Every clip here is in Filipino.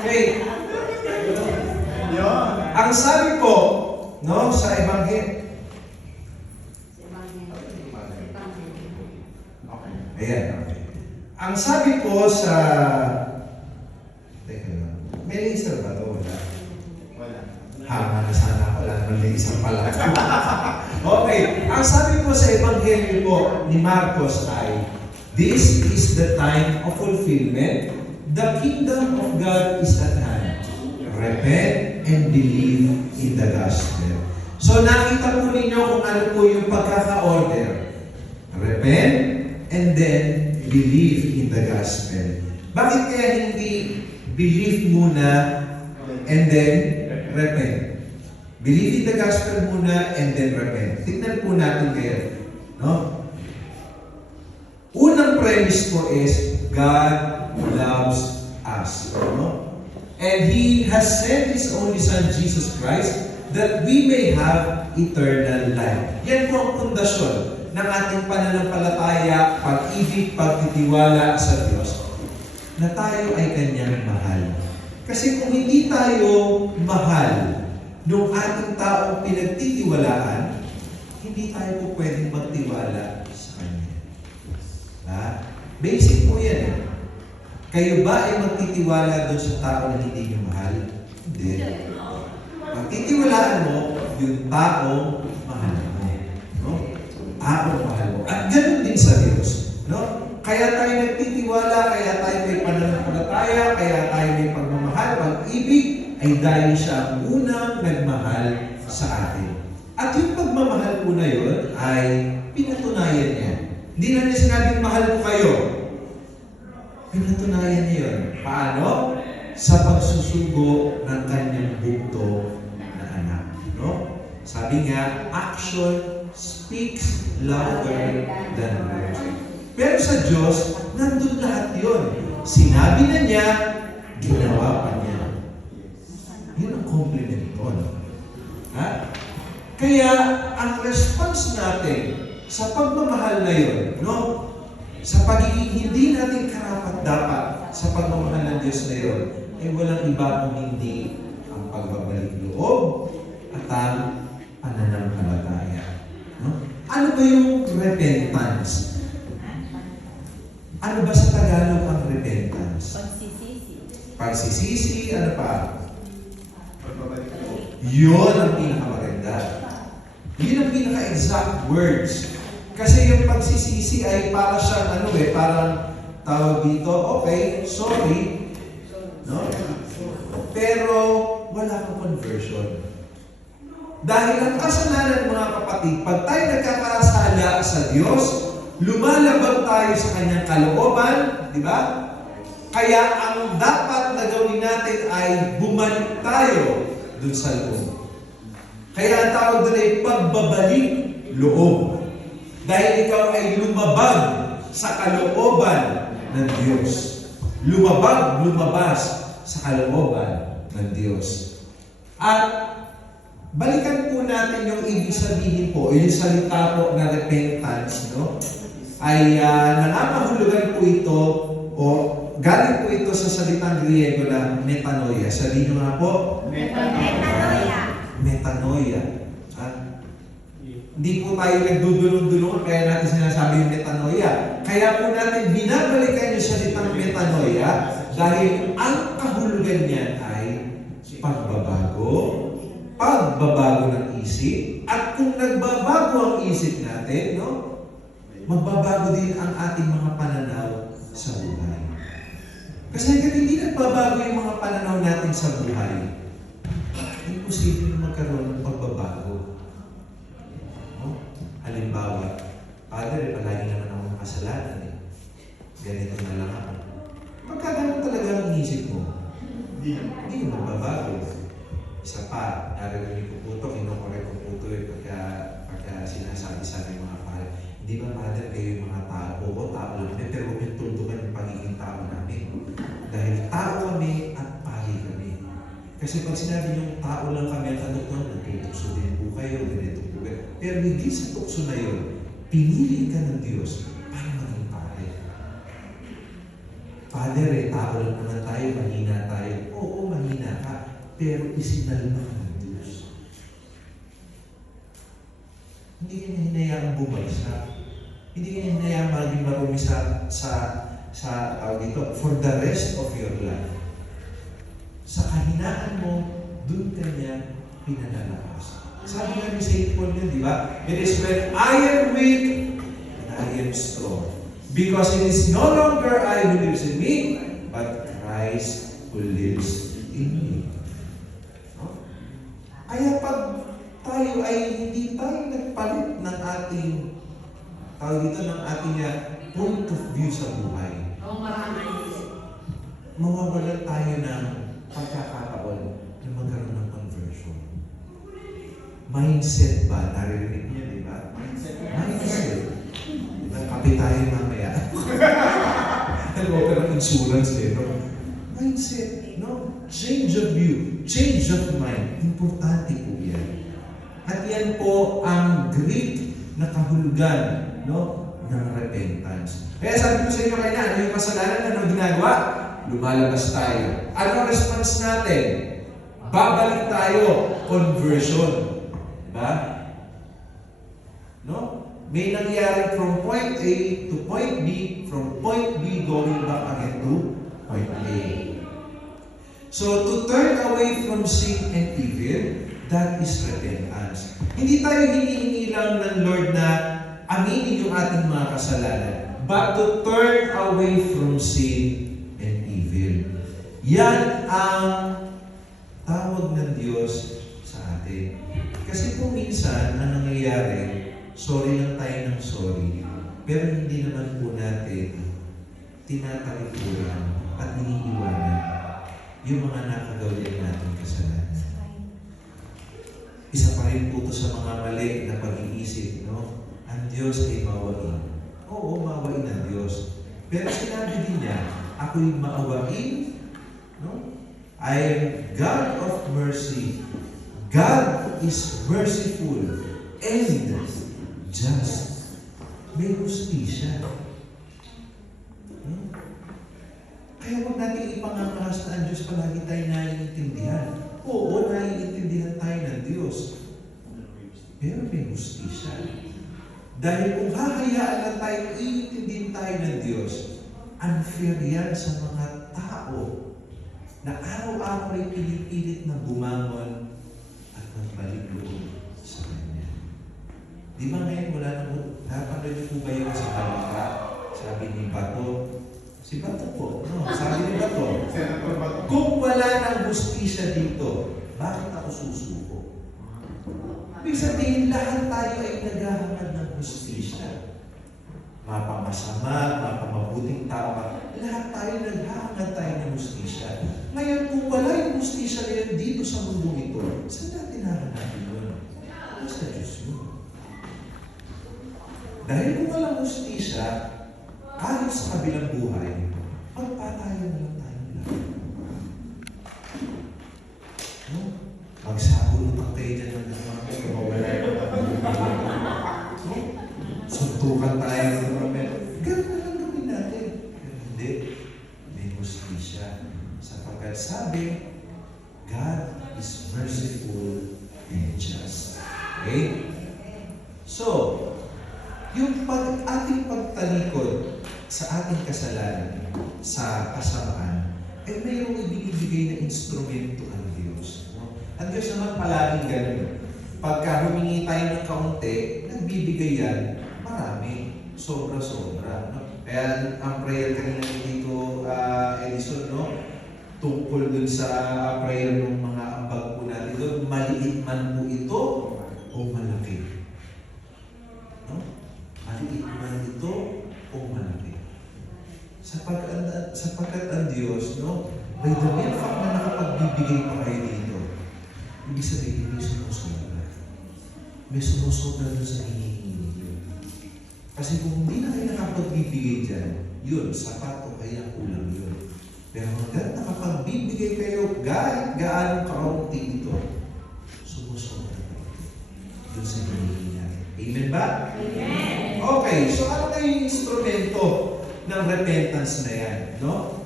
Okay. Ang sabi po, no, sa Ebanghelyo. Ayan, okay. Ang sabi po sa... Teka lang. May laser ba ito? Wala. Hanga na sana ako lang ng laser pala. Okay. Ang sabi po sa Ebanghelyo po ni Marcos ay, "This is the time of fulfillment. The kingdom of God is at hand. Repent and believe in the gospel." So nakita po ninyo kung ano po yung pagkaka-order. Repent and then believe in the gospel. Bakit kaya hindi believe muna and then repent? Believe in the gospel muna and then repent. Tignan po natin ngayon. No? Unang premise po is God loves us. No? And He has sent His only Son, Jesus Christ, that we may have eternal life. Yan po ang pundasyon ng ating pananampalataya, pag-ibig, pagtitiwala sa Diyos, na tayo ay Kanyang mahal. Kasi kung hindi tayo mahal nung ating taong pinagtitiwalaan, hindi tayo po pwedeng magtiwala sa Kanya. Ha? Basic po yan eh. Kayo ba ay magtitiwala doon sa tao na hindi niyo mahal? Hindi. Magtitiwalaan mo yung taong mahal mo. No? Taong mahal mo. At ganun din sa Diyos. No? Kaya tayo nagtitiwala, kaya tayo may pananampalataya, kaya tayo may pagmamahal, pag-ibig, ay dahil siya ang unang nagmahal sa atin. At yung pagmamahal po na yun ay pinatunayan niya. Hindi na niya sinabing mahal ko kayo. Pinatunayan niya yun. Paano? Sa pagsusugo ng kanyang bugto na anak. No? Sabi nga, action speaks louder than words. Pero sa Diyos, nandun lahat yun. Sinabi na niya, ginawa pa niya. Yun ang compliment ko. Ha? Kaya, ang response natin sa pagmamahal na yun, no? Sa pagiging hindi natin karapat-dapat sa pagmamahal ng Diyos na yun, ay walang iba kung hindi ang pagbabalik loob at ang pananampalataya. No? Ano ba yung repentance? Ano ba sa Tagalog ang repentance? Pagsisisi. Pagsisisi, ano pa? Yun ang pinakamaganda. Yun ang pinaka-exact words. Kasi yung pagsisisi ay para siyang parang tawag dito, okay, sorry, no? Pero wala kang conversion. Dahil ang kasalanan, mga kapatid, pag tayo nagkakasala sa Diyos, lumalabag tayo sa Kanyang kalooban, di ba? Kaya ang dapat na gawin natin ay bumalik tayo dun sa loob. Kaya ang tawag doon ay pagbabalik loob. Dahil ikaw ay lumabag sa kalooban ng Diyos. Lumabas sa kalooban ng Diyos. At balikan po natin yung ibig sabihin po, yung salita po na repentance, no? Ay nangangahulugan po ito o galing po ito sa salitang Griego na metanoia. Sabihin nyo nga po? Metanoia. Metanoia. Hindi po tayo nagdudulong-dulong kaya natin sinasabi yung metanoia. Kaya po natin binabalikan yung salitang metanoia dahil ang kahulugan niyan ay pagbabago ng isip. At kung nagbabago ang isip natin, no, magbabago din ang ating mga pananaw sa buhay. Kasi hanggang hindi nagbabago yung mga pananaw natin sa buhay, imposible magkaroon ng pagbabago. No? Halimbawa, Father, palagi naman ako makasalanan. Ganito na lang ako. Pagka ganun talaga ang isip mo, hindi mo magbabago. Isa pa, narinig ko po ito, kinukorek ko po ito pagka sinasabi sa ating mga pare. Hindi ba, Father, kayo yung mga tao? Oo, tao lang kami, pero huwag yung tuntukan yung pagiging tao namin. Dahil tao kami at pari kami. Kasi pag sinabi nyo, tao lang kami at ano to, nagtutukso din po kayo, ganito po kayo. Pero hindi sa tukso na yun, pinili ka ng Diyos para maging pare. Father, tao lang naman tayo, mahina tayo. Oo, pero isinalba ka ng Diyos. Hindi ka niya hinayaang bumagsak. Hindi ka niya hinayaang maging marumi dito, for the rest of your life. Sa kahinaan mo, doon ka niya pinanalakas. Sabi nga ni St. Paul yun, di ba? It is when I am weak, and I am strong. Because it is no longer I who lives in me, but Christ who lives in me. No? Kaya pag tayo ay hindi tayo nagpalit ng ating point of view sa buhay. Mawawalan tayo ng pagkakataon na magkaroon ng conversion. Mindset ba? Narinig niyo, di ba? Mindset. Nagkape tayo mamaya. Nag-offer ng insurance eh, no? Mindset, no? Change of view, change of mind. Importante po yan. At yan po ang great na kahulugan, no? Ng repentance. Kaya sabi ko sa inyo kanina, ano yung kasalanan, ano ginagawa? Lumalabas tayo. Ano response natin? Babalik tayo. Conversion. Diba? No? May nangyari from point A to point B, from point B going back again to point A. So, to turn away from sin and evil, that is repentance. Hindi tayo hinihingi lang ng Lord na aminin yung ating mga kasalanan, but to turn away from sin and evil. Yan ang tawag ng Diyos sa atin. Kasi kung minsan, ang nangyayari, sorry lang tayo ng sorry, pero hindi naman po natin tinatalikuran at iniiwanan yung mga nakagawin natin kasalanan. Isa pa rin po ito sa mga mali na pag-iisip, no? Ang Diyos ay mawain. Oo, mawain ang Diyos. Pero sinabi din niya, ako'y maawain, no? I am God of mercy. God is merciful and just. May hustisya. No? Kaya huwag natin ipangangaras na ang Diyos palagi tayo naiintindihan. Oo, naiintindihan tayo ng Diyos. Pero may hustisya. Dahil kung hahayaan na tayo, iintindihin tayo ng Diyos, unfair yan sa mga tao na araw-araw ay pinipilit na bumangon at magbalik loob sa Kanya. Di ba ngayon wala na po? Napanood niyo po ba yun sa balita? Sabi ni Bato. Si Bato po. No, sabi ni Bato. Kung wala ng hustisya dito, bakit ako susuko? Ibig sabihin, lahat tayo ay naghahangad ng hustisya. Mapamasama, mapamabuting tao ka. Lahat tayo naghahangad tayo ng hustisya. Ngayon, kung wala yung hustisya na yan dito sa mundong ito, saan natin hahanapin yun? Ano sa Diyos yun? Dahil kung walang hustisya, ayos sa kabilang buhay, magpatayan na lang tayo nila. No? Magsabulutang kayo dyan ng mga kumawala yung no? Suntukan tayo ng mga men. Ganun na lang gawin natin. Pero hindi. May hustisya. Sapagkat sabi, God is merciful and just. Okay? So, yung ating pagtalikod sa ating kasalanan, sa kasamaan, ay mayroong ibinibigay na instrumento ang Diyos. No? Ang Diyos naman palaging ganun. Pagka humingi tayo ng kaunti, nagbibigay yan, marami. Sobra-sobra. No? Kaya ang prayer kanina dito, Edison, no? Tungkol dun sa prayer ng mga ambag po natin doon, maliit man po ito o malaki. No? Maliit man ito o malaki. Sapagkat ang Diyos, no? By the mere fact na nakapagbibigay pa kayo dito, ibig sabihin may sumusobra. May sumusobra doon sa hinihingi niyo. Kasi kung hindi na kayo nakapagbibigay dyan, yun, sapat o kaya kulang yun. Pero hanggang nakapagbibigay kayo kahit gaano kaunti ito, sumusobra kayo doon sa hinihingi natin. Amen ba? Amen! Okay, so ano na yung instrumento ng repentance na yan, no?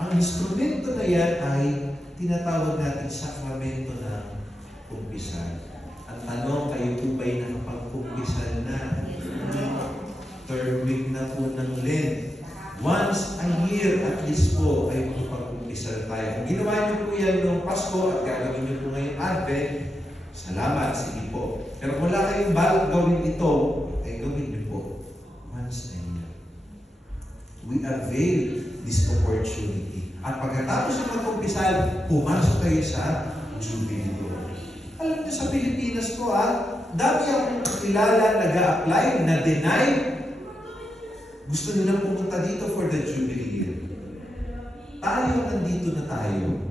Ang instrumento na yan ay tinatawag natin sakramento ng kumpisal. Ang tanong, kayo po ba'y nakapag-kumpisal na? Third week na po ng Lent. Once a year at least po ay makapag-kumpisal tayo. Kung ginawa niyo po yan noong Pasko at gagawin niyo po ngayong Advent, salamat, sige po. Pero kung wala kayong balak gawin ito, ay gawin niyo po once a year. We avail this opportunity. At pagkatapos ng magkumpisal, pumasok kayo sa Jubilee Door. Alam niyo sa Pilipinas po dami akong kilala nag-a-apply, na-deny. Gusto nilang pumunta dito for the Jubilee year. Tayo, nandito na tayo.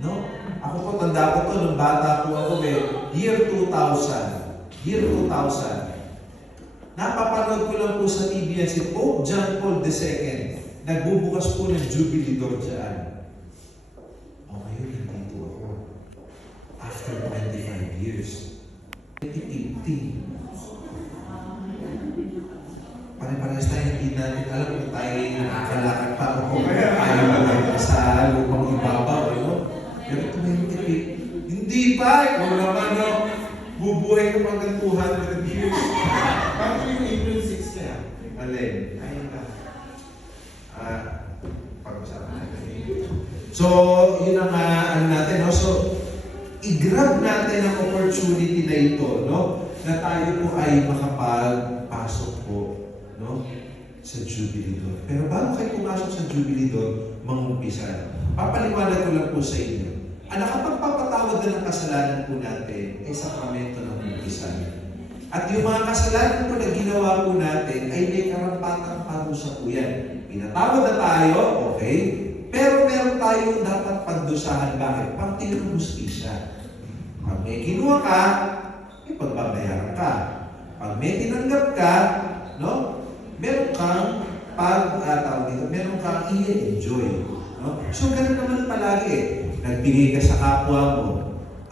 No? Ako po, tanda ko to, nung bata po ako year 2000. Year 2000. Napapanood ko lang po sa TV yan si Pope John Paul II. Nagbubukas po ng Jubilee Door dyan. O ngayon, nandito ako. After 25 years. 2018. Pare-parehas tayo, hindi natin alam kung tayo nakakalakad pa o kung tayo na sa lupang ibabaw. Pero 2018. Hindi pa! Kung naman, bubuhay ko hanggang 200 years. Bakit yung April 6 kaya? Alin? Ayun ka. Pag-usapan natin. So, yun ang ano natin. So, i-grab natin ang opportunity na ito, na tayo po ay makapagpasok po, sa Jubilee Door. Pero bago kayo pumasok sa Jubilee Door, mangumpisan. Papaliwanag ko lang po sa inyo. Ang nakapagpapatawad na ng kasalanan po natin ay sakramento ng umpisan. At yung mga kasalanan po na ginawa po natin ay may karampatang parusa po yan. Pinatawad na tayo, okay? Pero meron tayong dapat pagdusahan. Bakit? Pagtingin ng hustisya. Pag may kinuha ka, may pagbabayaran ka. Pag may tinanggap ka, meron kang meron kang i-enjoy. So, ganun naman palagi Nagbigay ka sa kapwa mo.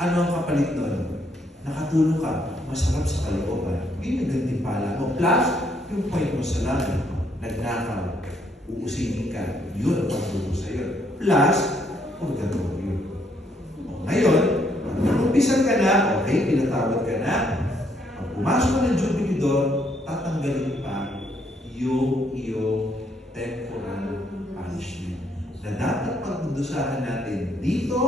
Ano ang kapalit doon? Nakatulong ka. Masarap sa kalooban. Hindi naggantimpala mo. Plus, yung point mo sa langit. Nagnakaw. Uusinin ka. Yun ang pagtulong sa iyo. Plus, purgatorio. Ngayon, pag umpisan ka na, okay, pinatawad ka na. Pag pumasok ka ng Jubilee Door, tatanggalin pa yung iyong temporal punishment. Na dapat pagdudusahan natin dito,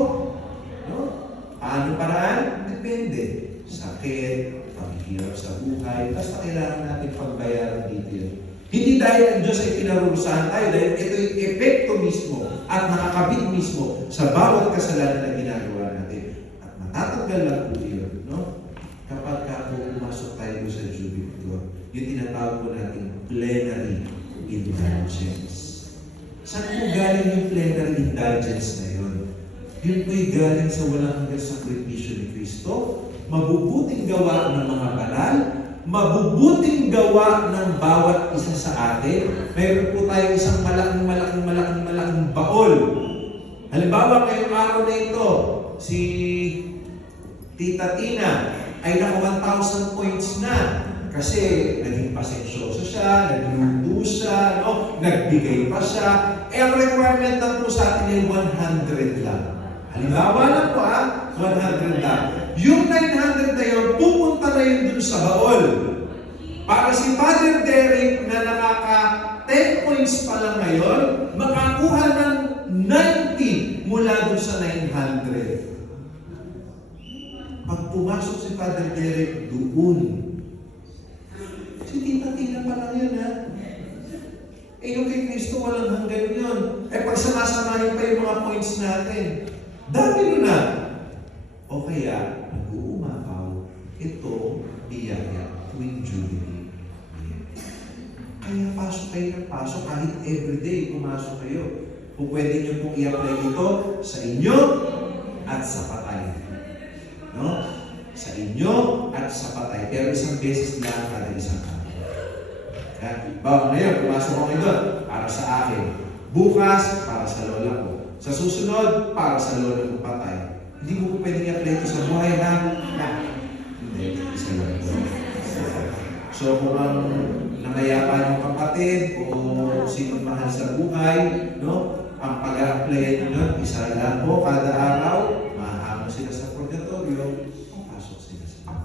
paano paraan? Depende. Sakit, paghihirap sa buhay, basta kailangan natin pagbayaran dito yun. Hindi dahil ang Diyos ay pinarurusahan tayo, dahil ito yung epekto mismo at nakakabit mismo sa bawat kasalanan na ginagawa natin. At matatanggal lang po yun, kapag pumasok tayo sa Jubilee Door, yung tinatawag po natin plenary indulgence. Saan po galing yung plenary indulgence na yun? Yun po'y galing sa walang hanggang sakripisyo ni Kristo, mabubuting gawa ng mga banal, mabubuting gawa ng bawat isa sa atin. Mayroon po tayo isang malaking baol. Halimbawa, ngayong araw na ito, si Tita Tina ay naka 1,000 points na. Kasi naging pasensyoso siya, nagluto siya, nagbigay pa siya. Ang requirement lang po sa atin ay 100 lang. Halimbawa lang po 100 lang. Yung 900 na yun, pupunta na yun dun sa baol. Para si Father Derek na nakaka 10 points pa lang ngayon, makakuha ng 90 mula dun sa 900. Pag pumasok si Father Derek doon, si Tita Tina pa lang yun, yung kay Kristo walang hanggan yun. Pag samasamahin pa yung mga points natin, dami nun na. O kaya, nag-uumapaw, ito, biyaya, tuwing Jubilee. Kaya pasok kayo ng pasok, kahit everyday pumasok kayo. Kung pwede nyo pong i-apply ito sa inyo at sa patay. Sa inyo at sa patay. Pero isang beses lang kada isang araw. Ngayon, pumasok ko doon para sa akin. Bukas, para sa lola ko. Sa susunod, para sa lola ko patay. Hindi mo po pwedeng i-apply ito sa buhay na. Hindi, isa lang ito. So, kung ang nangayapan yung kapatid o sino mahal sa buhay, ang i-applyan nyo, isa lang po kada araw, maahamo sila sa purgatorio, pasok sila sa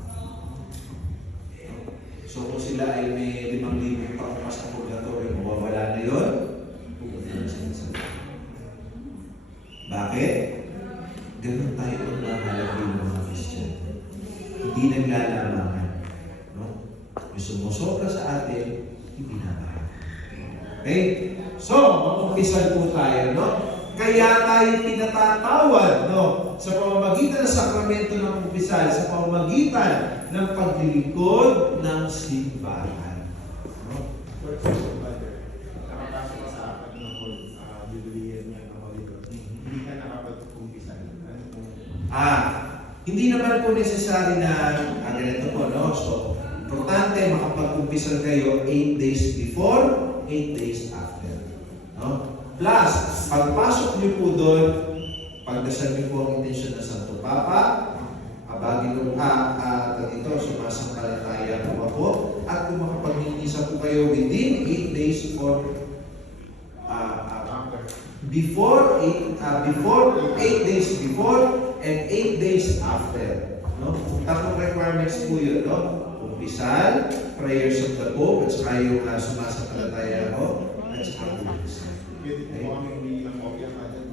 So kung sila ay may 5,000 pa sa purgatorio, mawawala na yun, pupunta na sila sa Bakit? Ganun tayo kung mahalagi ng mga Christian. Hindi naglalamangan. No? Yung sumusobra sa atin, hindi naman. Okay? So, mag-umpisan po tayo, no? Kaya tayo pinatatawad, no? Sa pamamagitan ng sakramento ng umpisal, sa pamamagitan ng paglilingkod ng simbahan. No? For example, brother, nakapasok ka sa apat na Jubilee niya ng Holy Ghost. Hindi ka nakapag-umpisan. Ano kung... Hindi naman po necessary na ganito po, no? So, importante makapag-umpisal kayo 8 days before, 8 days after. No? Plus, pagpasok niyo po doon, pagdasal niyo po ang intensyon ng Santo Papa, dito, sumasampalataya po ako, at kung makapag-inisa po kayo within 8 days or before 8 days before and 8 days after. No? Tatlong requirements po yun, no? Umpisal, prayers of the Pope, at saka yung sumasampalataya ako, at saka umpisal. Pwede po kami humingi ng kopya natin.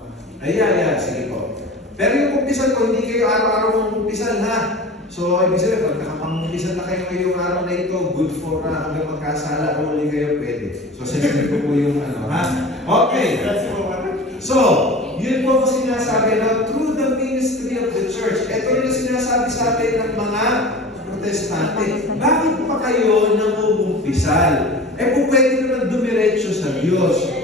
Sige po. Pero yung umpisal ko, hindi kayo araw-araw umpisal, ha? So, ibig sabihin, pag nakapang-umpisal na kayo ngayong araw na ito, good for hanggang magkasala, ulit kayo pwede. So, sinasabi ko po yung ha? Okay. So, yun po ang sinasabi na through the ministry of the church. Ito yung sinasabi sa atin ng mga protestante. Bakit pa kayo nangungumpisal? Kung pwede naman dumiretso sa Diyos.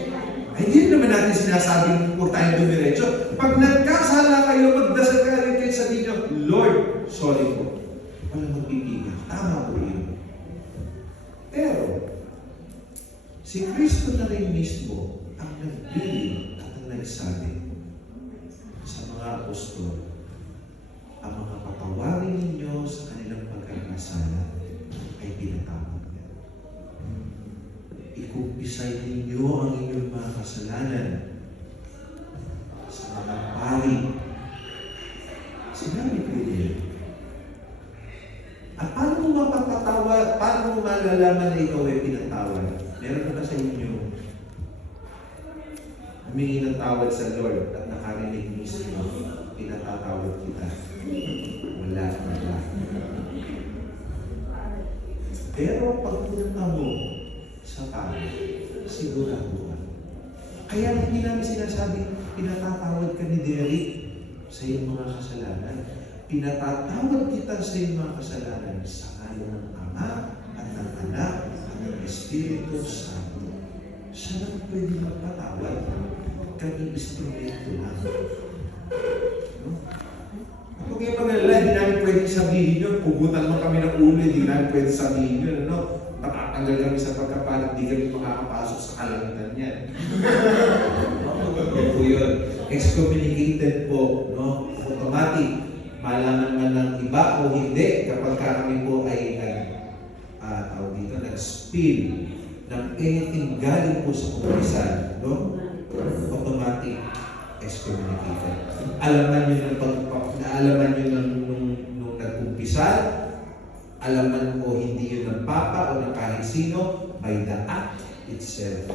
Hindi naman natin sinasabing po tayo dumiretso. Pag nagkasala kayo, magdasal kayo kayo sa inyo, Lord, sorry po. Walang magpipigil. Tama po yun. Pero, si Kristo na rin mismo ang nagbilin at ang nagsabi sa mga apostol, ang mga patawarin ninyo sa kanilang pagkakasala ay pinatawag niya. Ikumpisay ninyo ang inyong mga kasalanan sa mga pari. Sinabi ko yun. At paano mo mapapatawa, paano mo malalaman na ikaw ay pinatawad? Meron na ba sa inyo humingi ng tawad sa Lord at nakarinig mismo, pinatatawad kita? Wala. Pero pag punta mo sa tao, sigurado ka. Kaya hindi namin sinasabi, pinatatawad ka ni Derek sa iyong mga kasalanan. Pinatatawad kita sa iyong mga kasalanan sa ngalan ng Ama at ng Anak at ng Espiritu Santo. Siya lang pwede magpatawad. Kami instrumento lang. No? Kung kayo pag-alala, hindi namin pwede sabihin yun. Pugutan mo kami ng ulo, hindi namin pwede sabihin yun. Ano? Matatanggal kami sa pagkapalit, hindi kami makakapasok sa kalangitan niyan. Ano po yun? Excommunicated po, no? Automatic. Malaman man ng iba o hindi kapag kami po ay nag-spill ng anything galing po sa kumpisan, no? Automatic excommunicated. Alaman nyo nung nag-kumpisal, alaman o hindi yun ng Papa o ng kahit sino, by the act itself,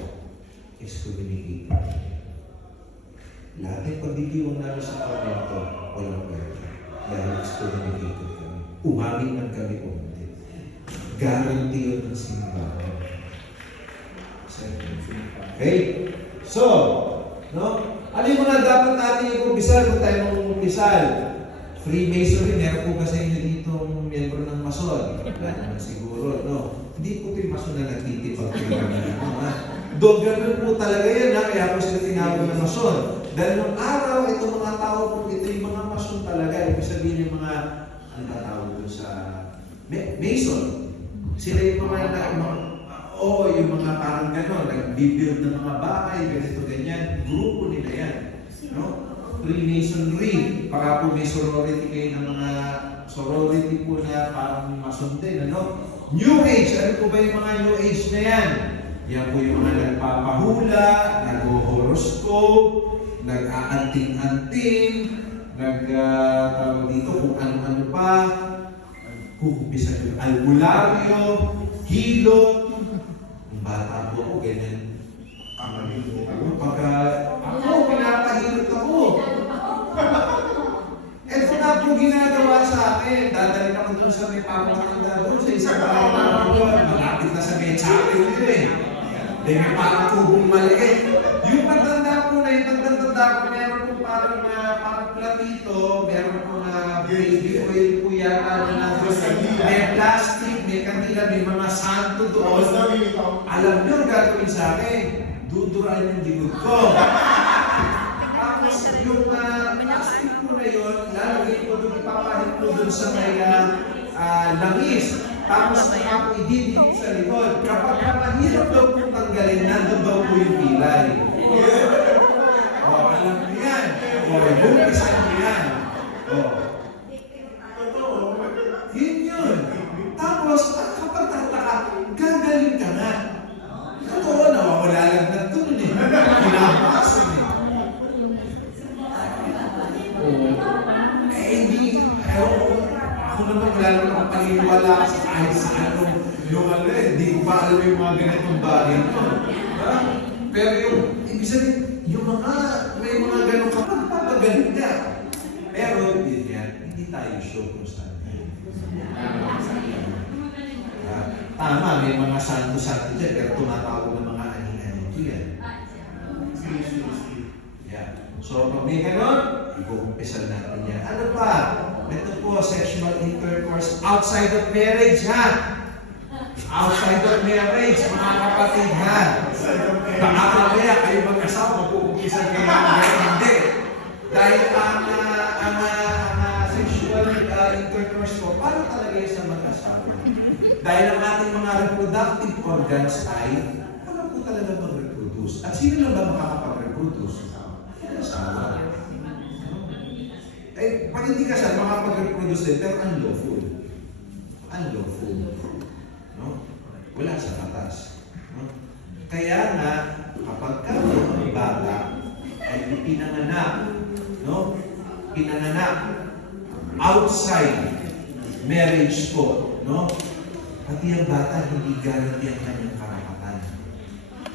excommunicated. Lahat ng pagdidiwang namin sa Parlamento, walang pwede. Dahil excommunicated kami. Umamin man kami o hindi. Guarantee yun ng simbahan. Okay? So, no? Ano yung mga dapat natin i-kumpisal kung tayo mag-kumpisal? Freemasonry, meron po ba sa inyo dito miyembro ng Mason? Wala naman siguro, no? Hindi po yung Mason na nagtitipag Doon ganun po talaga yan, ha? Kaya po sila tinawag ng Mason. Dahil nung araw, itong mga tao po, ito yung mga Mason talaga. Ibig sabihin yung mga, ano ba tawag doon sa Mason. Sila yung yung mga parang gano'n, nag-build ng mga bahay, ganito, ganyan. Grupo nila yan. No? Freemasonry. Baka po may sorority kayo ng mga sorority po na parang Mason din, ano? New Age. Ano po ba yung mga New Age na yan? Yan po yung mga nagpapahula, nag-horoscope, nag-aanting-anting, tawag dito kung ano-ano pa, kukumpisan yung albularyo, hilot. Yung bata po ako, ganyan. Pagka ako, pinapahilot ako. Ito nga po ginagawa sa akin. Dadalhin ako doon sa may pamatanda doon sa isang doon. Malapit na sa may chapel yun eh. Dahil may parang kubong maliit. Yung matanda po na yun, tanda ko, meron po parang platito, meron po na baby oil po yata na may plastic, may kandila, may mga santo doon. Alam niyo ang gagawin sa akin? Dudurain yung likod ko. Tapos yung plastic po na yun, lalagay ko doon, ipapahit ko doon sa may langis. Tapos ako ididikit sa likod. Kapag mahirap daw po tanggalin, nandun daw po yung pilay. Alam mo yan. Bumpisan mo yan. Yun. Tapos, kapag tataka, gagaling ka na. Totoo, nawawala lang na ito nun eh. Pinapasan eh. Hindi. Ako naman wala naman paniniwala sa kahit sa anong yung hindi ko pa alam yung mga ganitong bagay ito. Pero yung, ibig sabihin, yung may mga ganong kapag papagaling ka. Pero, yun yan, hindi tayo sure kung saan. Tama, may mga santo-santo dyan, pero tumatawag ng mga ani-ani ito yan. Yeah. So, pag may ganon, ikukumpisan natin yan. Ano pa? Ito po, sexual intercourse outside of marriage, ha? Outside of marriage, mga kapatid, ha? Baka mamaya kayo mag-asawa, magkukumpisan kayo ng hindi. Dahil ang sexual intercourse po, para talaga sa mag-asawa. Dahil ang ating mga reproductive organs ay para po talaga mag-reproduce. At sino lang ba makakapag-reproduce? Asawa. Pag hindi ka siya, makapag-reproduce din, pero unlawful. Unlawful. No? Wala sa batas. No? Kaya nga, kapag ang bata ay pinanganak, no? Pinanganak outside marriage po, no? Pati ang bata hindi garanti ang kanyang karapatan.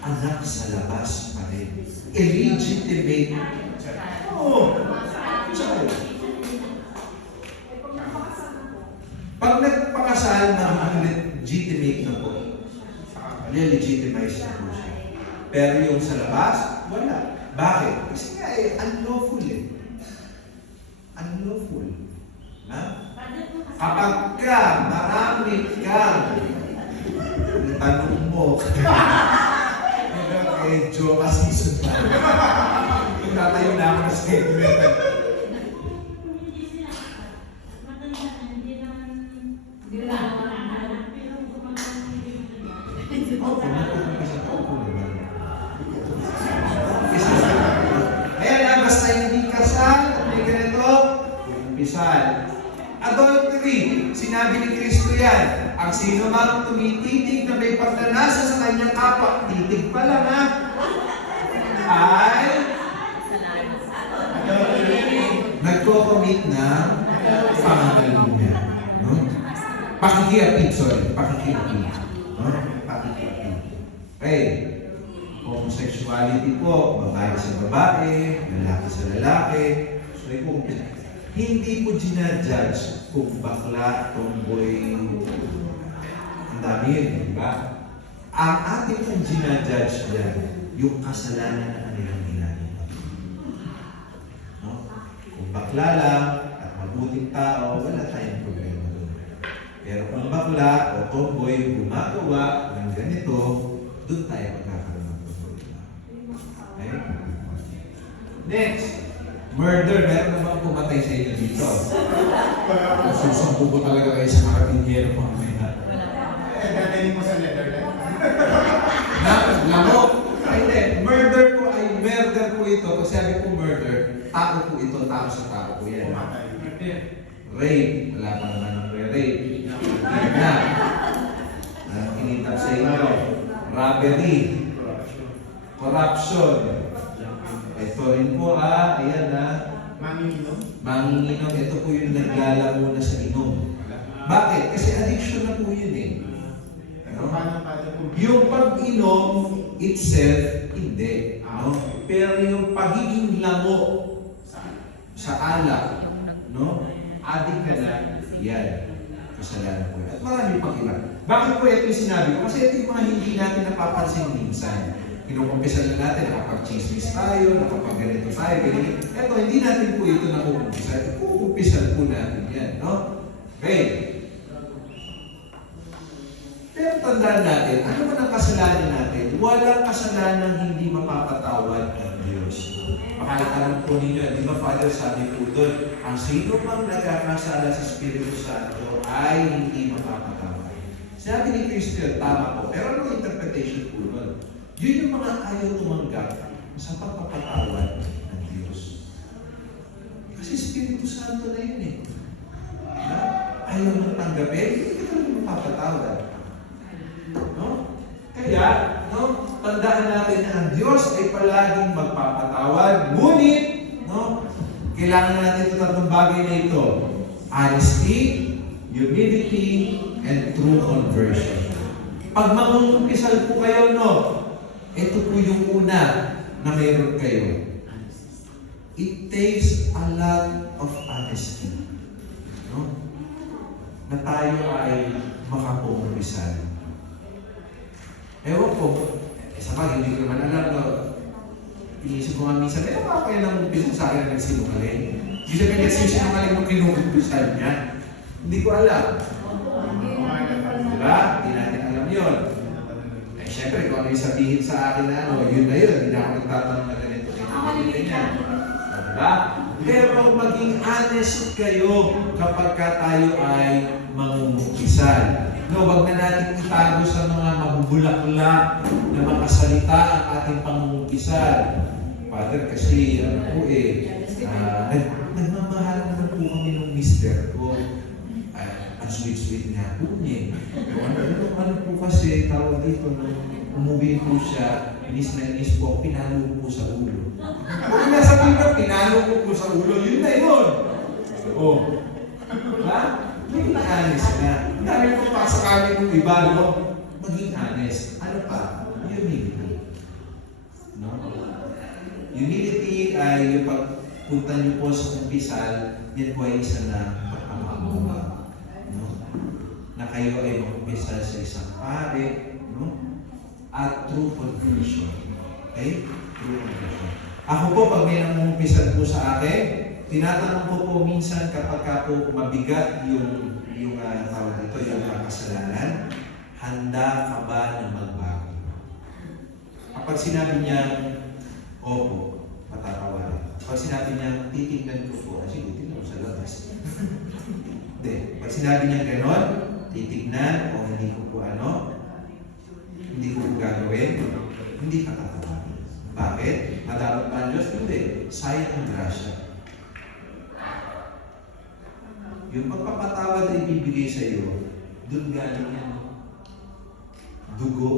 Anak sa labas pa rin. Illegitimate. Oo. Child. Pag nagpakasal, legitimate na po. Legitimize na po siya. Pero yung sa labas, wala. Bakit? Kasi nga unlawful eh. Unlawful. Ha? Kapag ka, marami ka, tanong mo, medyo kasison na. Tatayo na ako na statement. Ayan, basta hindi kasal at may ganito, umpisal. Adultery, sinabi ni Kristo yan. Ang sino mang tumititig na may pagnanasa sa kanyang kapwa, titig pa lang ha, ay nagko-commit na pangalunya. No? Pakikiapid, sorry. Pakikiapid. No? Pakikiapid. Okay. Homosexuality po, babae sa babae, lalaki sa lalaki. So, hindi po ginajudge kung bakla, tomboy, ang dami yun, di ba? Ang ating pong ginajudge yan, yung kasalanan na kanilang ginagawa. No? Kung bakla lang at mabuting tao, wala tayong problema doon. Pero kung bakla o tomboy gumagawa ng ganito, doon tayo magkakaroon ng problema. Okay? Next. Murder, meron naman pumatay sa inyo dito. Susumpo ko talaga kayo sa karabingyero mga may Dadalhin mo sa Netherlands. Lamok. Hindi. Murder po ay murder po ito. Pag sabi po murder, tao po ito, tao sa tao po yan. Rape. Wala pa naman ng rape. Kidnap. Kinitap sa inyo. robbery, Corruption. corruption. Ito rin po ayan Manginginom. manginginom. Ito po yung naglalamo na sa inom. Bakit? Kasi addiction na po yun eh. No? Paano kung Yung pag-inom itself, hindi. No? Pero yung pagiging lamo sa alak, no? Adik ka na, yan. Kasalanan po. At marami pang iba. Bakit po ito yung sinabi ko? Kasi ito yung mga hindi natin napapansin minsan. Kinukumpisan na natin, nakapag-chismis tayo, nakapag-ganito tayo, ganito. Ito, hindi natin po ito nakukumpisan. Kukumpisan po natin yan, no? Okay. Pero tandaan natin, ano man ang kasalanan natin? Walang kasalanan hindi mapapatawad ng Diyos. Makakalam po ninyo, di ba Father, sabi po doon, ang sino mang nagkakasala sa Espiritu Santo ay hindi mapapatawad. Sabi ni Cristo, tama po. Pero ano interpretation po nun? Yun yung mga ayaw tumanggap sa pagpapatawad ng Diyos. Kasi Espiritu Santo na yun eh. Na? Ayaw mong tanggapin, hindi ka naman mapapatawad. No? Kaya, no, tandaan natin na ang Diyos ay palaging magpapatawad. Ngunit, no, kailangan natin ito tatlong bagay na ito. Honesty, humility, and true conversion. Pag mangungumpisal po kayo, no, ito po yung una na mayroon kayo. It takes a lot of honesty. No? Na tayo ay makapumpisal. Ewan ko, sa pag hindi ko naman alam, no, inisip ko nga minsan, baka kayo nang umpisal sa akin ng sinungaling. Hindi sabihin nagsisinungaling nung kinumpisal niya. Hindi ko alam. Diba? Hindi natin alam yun. Eh, syempre, kung ano yung sabihin sa akin na ano, yun na yun. Hindi na ako nagtatanong na ganito. Diba? Pero maging honest kayo kapag tayo ay mangungumpisal. No, wag na natin itago sa mga mabubulaklak na makasalita ang ating pangungumpisal. Father, kasi ano po nagmamahal naman po kami ng mister ko. Ang sweet-sweet nga po niya. Ano po kasi tawag dito, nung umuwi po siya, inis na inis po, pinalo po sa ulo. Kung nasabihin ka, pinalo po sa ulo, yun na yun. Oh. Ha? Maging honest na. Ang dami ko pa sa kami ng iba, no? Maging honest. Ano pa? Humility. No? Humility ay yung pagpunta niyo po sa kumpisal, yan po ay isa na pagkamamuha. No? Na kayo ay magkumpisal sa isang pare, no? At true conversion. Okay? True conversion. Ako po, pag may namumpisal po sa akin, tinatanong ko po minsan kapag po mabigat yung tawag dito, yung kasalanan, handa ka ba na magbago? Kapag sinabi niya, opo, matatawarin. Kapag sinabi niya, titignan ko po, sige, titignan ko sa labas. Hindi. Pag sinabi niya gano'n, titignan o hindi ko po hindi ko po gagawin, hindi ka tatawarin. Bakit? Madapat ba ang Diyos? Hindi. Sayang ang grasya. Yung pagpapatawad na ibibigay sa iyo, doon galing yan. Dugo,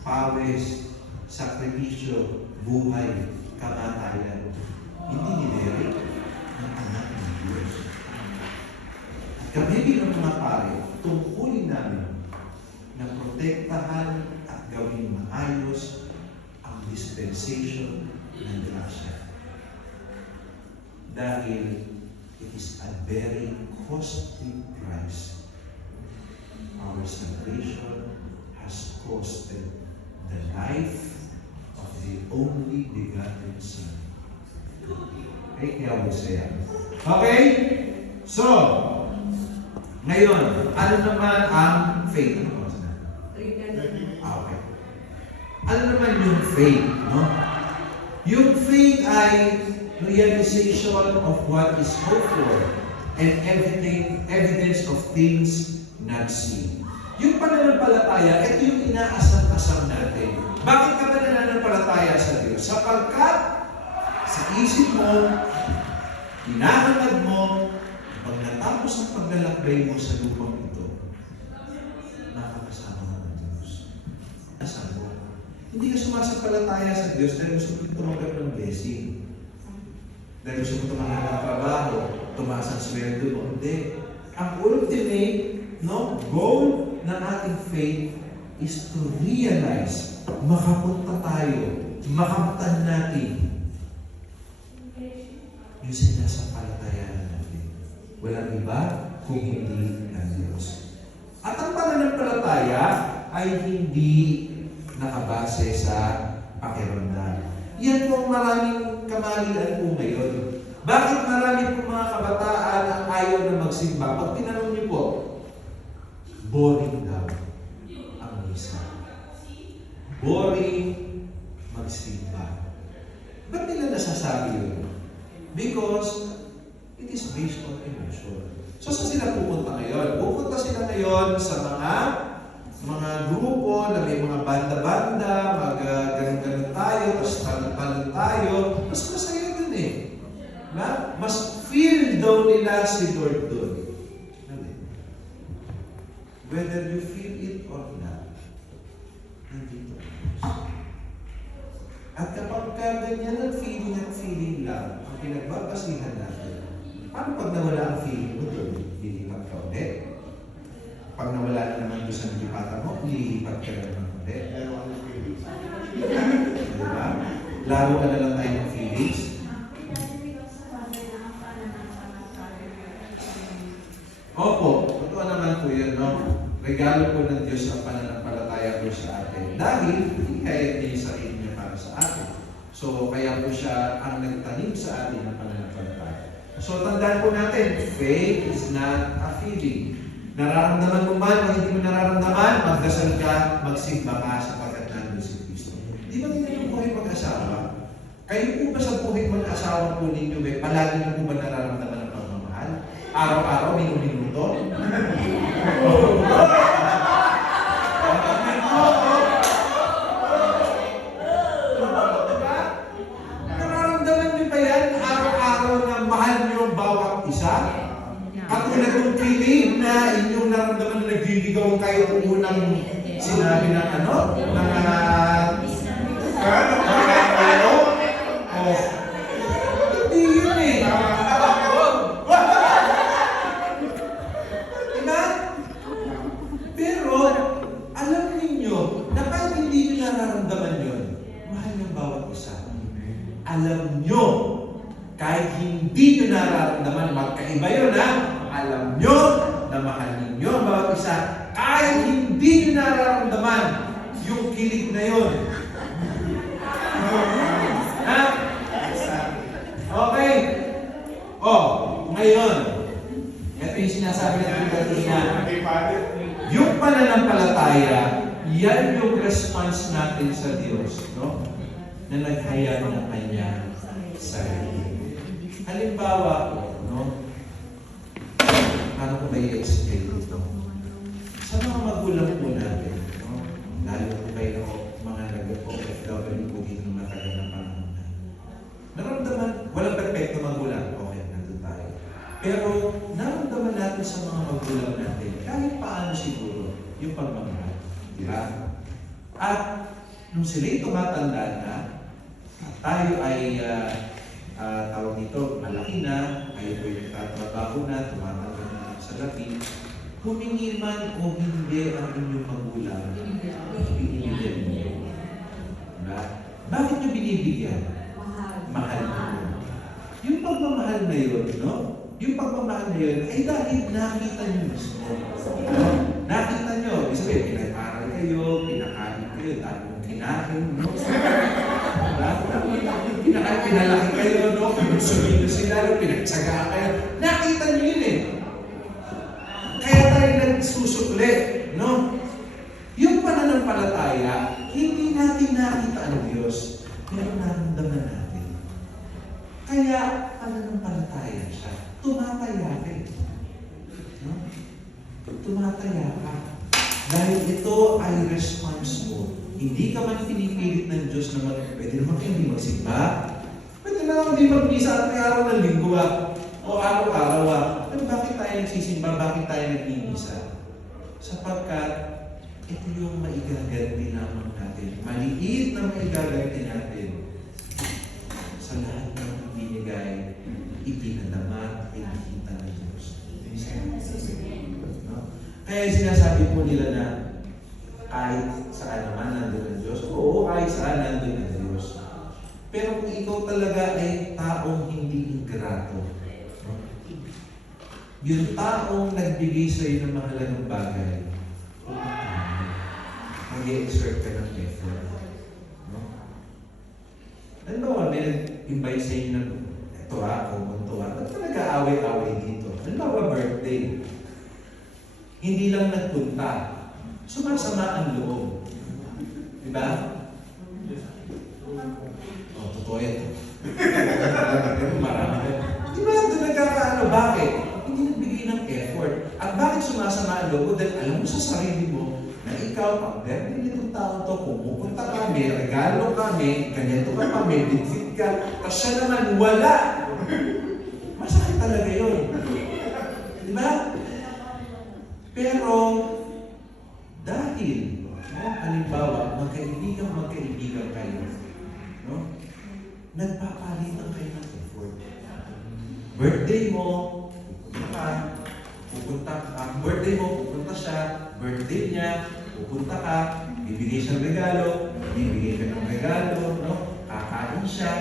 pawis, sakripisyo, buhay, kamatayan. Hindi nileri ng anak ng Diyos. At kami bilang mga pare, tungkulin namin na protektahan at gawing maayos ang dispensation ng grasya. Dahil it is a very costly price. Our salvation has costed the life of the only begotten Son. Okay, kaya masaya. Okay? So, ngayon, ano naman ang faith? Okay. Ano naman yung faith, no? Yung faith ay realization of what is hoped for and evidence of things not seen. Yung pananampalataya, ito yung inaasam-asam natin. Bakit ka ba nananampalataya sa Diyos? Sapagkat sa isip mo, hinahangad mo, pag natapos ang paglalakbay mo sa lupang ito, nakakasama mo ng Diyos. Hindi ka sumasampalataya sa Diyos dahil gusto mo tumanggap ng blessing. Dahil gusto mo tumanggap ng trabaho, tumaas ang sweldo mo. Hindi. Ang ultimate goal ng ating faith is to realize, makapunta tayo, makamtan natin yung sinasampalataya natin. Walang iba kung hindi ang Diyos. At ang pananampalataya ay hindi nakabase sa pakiramdam. Yan po ang maraming kamalian po ngayon. Bakit marami po mga kabataan ang ayaw na magsimba? Pag tinanong niyo po, boring daw ang misa. Boring magsimba. Ba't nila nasasabi yun? Because it is based on emotion. So saan sila pupunta ngayon? Pupunta sila ngayon sa mga grupo na may mga banda-banda, ganun-ganun tayo, tapos talon-talon tayo. Mas masaya dun eh. Mas feel daw nila si Lord dun. Whether you feel it or not, nandito. At kapag ganyan ang feeling lang, ang pinagbabasihan natin, paano pag nawala ang feeling mo doon? Lilipat ka ulit? Pag nawala na naman doon sa nilipatan mo, lilipat ka na naman ulit? Pero ano feelings? Diba? Laro ka na lang tayo ng feelings. Opo, totoo naman po yun, no? Regalo po ng Diyos ang pananampalataya po sa atin. Dahil, hinihayag niya yung sarili niya para sa atin. So, kaya po siya ang nagtanim sa atin ng pananampalataya. So, tandaan po natin, faith is not a feeling. Nararamdaman mo man o hindi mo nararamdaman, magdasal ka, magsimba ka sapagkat nandun si Kristo. Di ba ganyan yung buhay mag-asawa? Kayo po ba sa buhay mag-asawa po ninyo, palagi na po ba nararamdaman ng pagmamahal? Araw-araw, minuto? Nararamdaman niyo ba yan? Araw-araw na mahal niyo ang bawat isa? Katulad ng feeling na inyong naramdaman na nagliligaw kayo kung unang sinabi ng hindi yun eh. Diba? Pero, alam ninyo, na kahit hindi nyo nararamdaman yun, mahal niyo ang bawat isa. Alam nyo, kahit hindi nyo nararamdaman, magkaiba yun ha? Alam nyo na mahal ninyo ang bawat isa. Kahit hindi nyo nararamdaman yung kilig na yun. Ha? Okay. Ngayon, ito yung sinasabi natin kanina. Yung pananampalataya, yan yung response natin sa Diyos, no? Na naghayag ng kanya sarili. Halimbawa po, no? Paano ko ba i-explain ito? Sa mga magulang po natin, no? Lalo po kayo mga nag-OFW po dito ng matagal na panahon na. Naramdaman, walang perfecto magulang. Okay, nandun tayo. Pero naramdaman natin sa mga magulang natin, kahit paano siguro, yung pagmamahal. Di ba? At nung sila'y tumatanda na, tayo ay tawag nito, malaki na, kayo po yung nagtatrabaho na, tumatanda na sa lapi, humingi man o hindi ang inyong magulang, binibigyan niyo. Diba? Bakit niyo binibigyan? Mahal niyo. Yung pagmamahal na yun, no? Yung pagmamahal na yun, ay dahil nakita niyo mismo. Nakita niyo, ibig sabihin, pinag-aral kayo, pinakain kayo, dahil mong kinain, no? Pinalaki kayo, no? Pinusumin nyo sila, no? Pinagtsagaan kayo. Nakita nyo yun eh. Kaya tayo nagsusukli, no? Yung pananampalataya, hindi natin nakita ang Diyos, pero naramdaman natin. Kaya pananampalataya siya. Tumataya ka eh. No? Tumataya ka. Dahil ito ay response mo. Hindi ka man pinipilit ng Diyos na pwede naman kayo hindi magsimba. Pwede naman hindi mag-misa at araw ng linggo o araw-araw. Pero bakit tayo nagsisimba? Bakit tayo nagmimisa? Sapagkat ito yung maigaganti lamang natin. Maliit na maigaganti natin sa lahat ng binigay, ipinadama, pinakita ng Diyos. No? Kaya sinasabi po nila na kahit saan naman nandun ang Diyos. Oo, kahit saan nandun ang Diyos. Pero kung ikaw talaga ay taong hindi ingrato, no? Yung taong nagbigay sa iyo ng mahalagang bagay, mag-i-exert ka ng effort. No? Ano ba, may nag-invite sa inyo ng ito kung ba't ka nag-aaway-aaway dito? Ano ba, birthday? Hindi lang nagpunta. Sumasama ang loob. Diba? Totoo yan. Pero marami. Diba, doon nagkakaano? Bakit? Hindi nagbigay ng effort. At bakit sumasama ang loob? Dahil alam mo sa sarili mo na ikaw, pag birthday nitong taon to, pumupunta kami, regalo kami, ganito ka kami, bitfit ka, tapos siya naman wala. Masakit talaga yun. Diba? Pero, dahil, no, halimbawa, magkaibigan kayo, no? Nagpapalitan kayo ng effort. Birthday mo, pupunta siya, birthday niya, pupunta ka, bibigay siyang regalo, bibigay ka ng regalo, no? Kakain siya,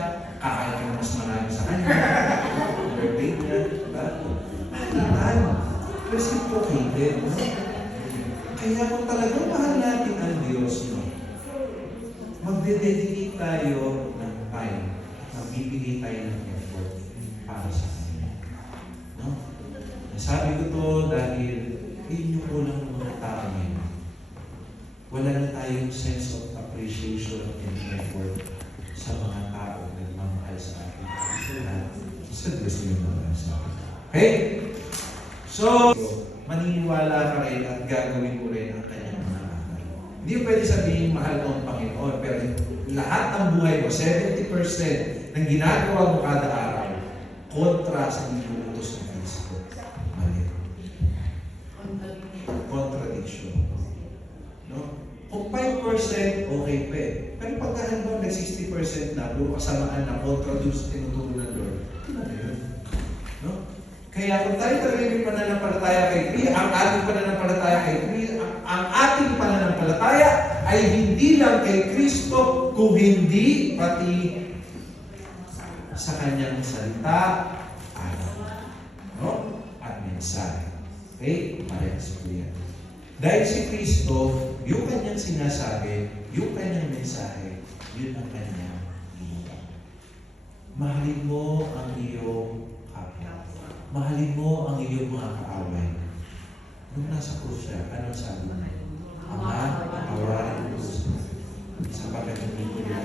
kakain ka ng mas marami sa kanya, birthday niya, diba? Palitan, reciprocated, no? Kaya kung talagang mahal natin ang Diyos, no? Magde-dedicate tayo ng time, magbibigay tayo ng effort para sa Kanya. No? Nasabi ko to dahil hindi nyo ko lang mga tao ngayon. Wala na tayong sense of appreciation and effort sa mga tao na nagmamahal sa atin. Sa Diyos yung mga sa atin. Okay? So, maniniwala ka rin at gagawin mo rin ang kanyang mga bagay. Hindi mo pwede sabihin mahal mo ang Panginoon, pero lahat ng buhay mo, 70% ng ginagawa mo kada araw, kontra sa inuutos ng Kristo. Mali. Contradiction. No? Kung 5%, okay pa eh. Pero pagka halimbawa nag 60% na, puro kasamaan na kontra doon sa tinuturo ng Lord, hindi na yun. No? Kaya kung tayo talaga may pananampalataya kay Kristo, ang ating pananampalataya kay Kristo, ang ating pananampalataya ay hindi lang kay Kristo, kung hindi pati sa kanyang salita, no? At mensahe. Okay? Parehas po yan. Dahil si Kristo, yung kanyang sinasabi, yung kanyang mensahe, yun ang kanyang ginawa. Mahalin mo ang iyong kapwa. Mahalin mo ang iyong mga kaaway. Nung nasa krus siya, anong sabi mo? Ama, patawarin mo sa sapagkat hindi ko nila.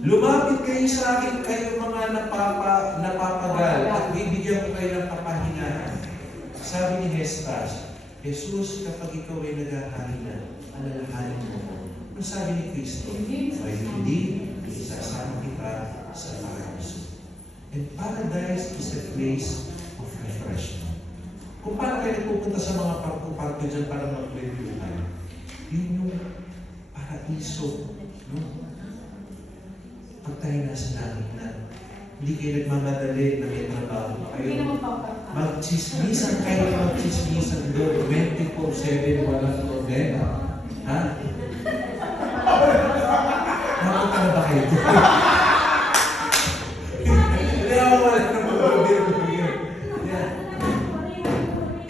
Lumapit kayo sa akin, kayo mga napapagal, at bibigyan ko kayo ng kapahingahan. Sabi ni Hestas, Jesus, kapag ikaw ay naghahari na, alalahanin mo ko. Ano sabi ni Kristo? Ay hindi, isasama kita sa paraiso. And paradise is a place of refreshment. Kung paano kayo nagpupunta sa mga parko-parko dyan para mag-review tayo, yun yung paraiso. No? Pag tayo nasa langit na, hindi kayo nagmamadali na may trabaho pa kayo. Magchismisan kayo, magchismisan doon. 24/7, walang problema. Ha? Napunta na ba kayo doon?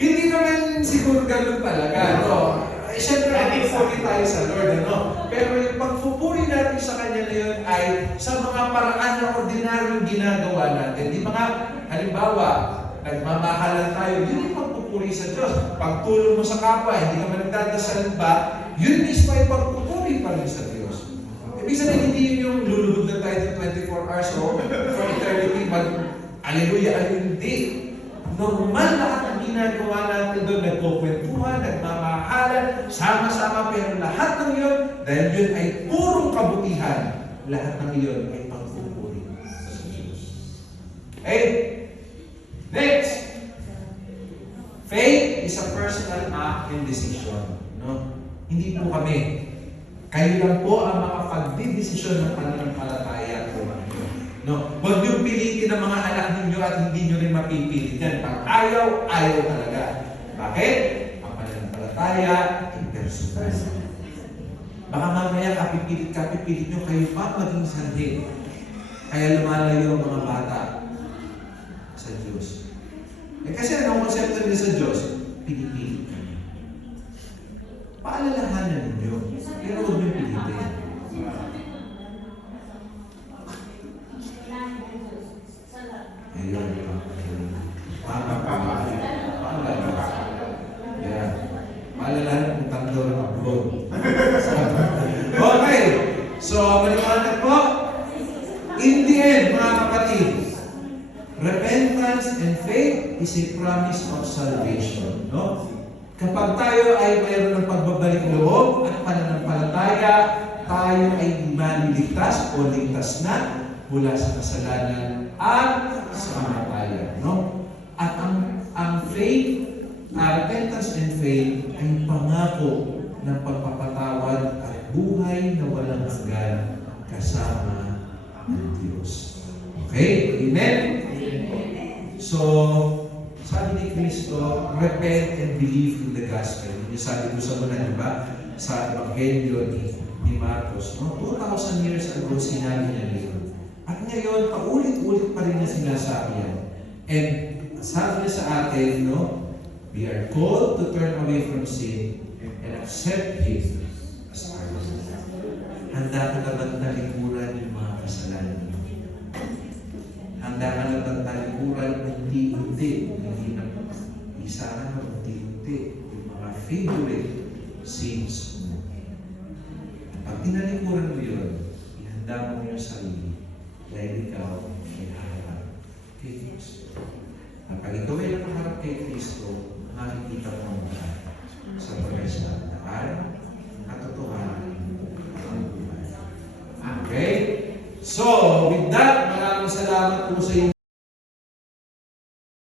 Hindi naman siguro ganun talaga, no? Siyempre, nagpupuri tayo sa Lord, ano? Pero yung pagpupuri natin sa Kanya na yun ay sa mga paraan na ordinaryong ginagawa natin. Di ba nga, halimbawa, nagmamahalan tayo, yun yung pagpupuri sa Diyos. Pagtulong mo sa kapwa, hindi ka man nagdadasal ba, yun mismo ay pagpupuri pa rin sa Diyos. Ibig sabihin, hindi yun yung lulubog na tayo 24 hours o for eternity, Alleluia, hindi. Normal lahat ang ginagawa natin doon, nagkukwentuhan, nagmamahalan, sama-sama, pero lahat ng yun, dahil yun ay purong kabutihan, lahat ng yun ay pagpupuri sa Diyos. Okay? Next. Faith is a personal act and decision. No? Hindi po kami. Kayo lang po ang makapagdidesisyon ng pananampalataya po. No? Huwag niyong pilitin ang mga anak ninyo at hindi niyo rin mapipilit yan. Pag ayaw, ayaw talaga. Bakit? Ang pananampalataya ay personal. Baka mamaya kapipilit nyo kayo pa maging sanhi. Kaya lumalayo ang mga bata sa Diyos. Kasi anong konsepto nila sa Diyos? Pinipilit kami. Paalalahanan ninyo. Pero huwag nyo pilitin. Ayun. Yeah. Paalalahanan kung tanto ng abroad. Okay. So, maliwanag po. In the end, mga kapatid, repentance and faith is a promise of salvation. No? Kapag tayo ay mayroon ng pagbabalik loob at pananampalataya, tayo ay maliligtas o ligtas na mula sa kasalanan at sa kamatayan. No? At ang faith, repentance and faith ay pangako ng pagpapatawad at buhay na walang hanggan kasama ng Diyos. Okay? Amen? So, sabi ni Kristo, repent and believe in the gospel. Yung sabi ko sa muna, di ba? Sa Ebanghelyo ni Marcos, no? 2,000 years ago, sinabi niya yun. At ngayon, paulit-ulit pa rin niya sinasabi yan. And sabi niya sa atin, no? We are called to turn away from sin and accept Him as our Lord. Handa ka na bang talikuran yung mga kasalanan mo? Handa ka na bang talikuran unti-unti? Hindi na isa ka na unti-unti yung mga favorite sins mo. Pag tinalikuran mo yun, ihanda mo yung sarili dahil ikaw ay haharap kay Kristo. Pag ikaw ay nakaharap kay Kristo, makikita mo ang lahat sa pagkasalanan, katotohanan, ang buhay. Okay? So, with that, maraming salamat po sa inyo.